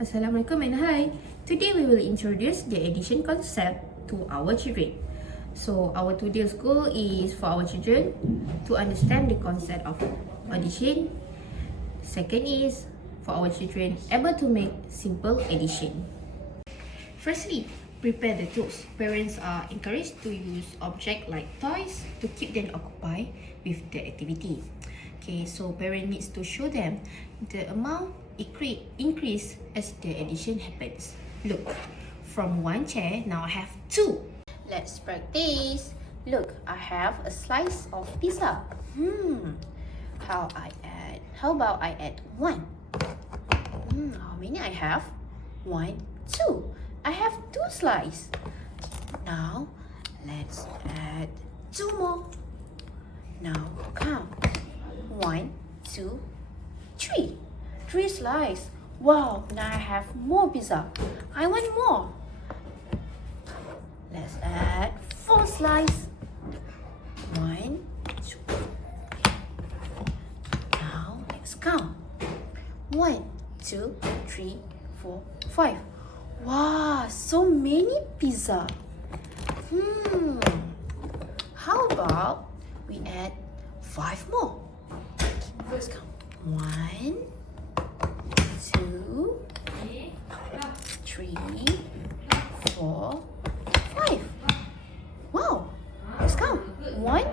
Assalamualaikum and hi. Today we will introduce the addition concept to our children. So our today's goal is for our children to understand the concept of addition. Second is for our children able to make simple addition. Firstly, prepare the tools. Parents are encouraged to use objects like toys to keep them occupied with the activity. Okay, so parent needs to show them the amount increase as the addition happens. Look, from one chair, now I have two. Let's practice. Look, I have a slice of pizza. How about I add one? How many I have? One, two. I have two slices. Now, let's add two more. Now, count. One, two, three. Three slices. Wow, now I have more pizza. I want more. Let's add four slices. One, two. Now, let's count. One, two, three, four, five. Wow, so many pizza. How about we add five more? Let's count. One, two, three, four, five. Wow, let's count. One,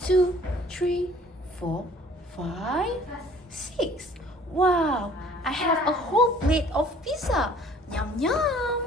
two, three, four, five, six. Wow, I have a whole plate of pizza. Yum yum.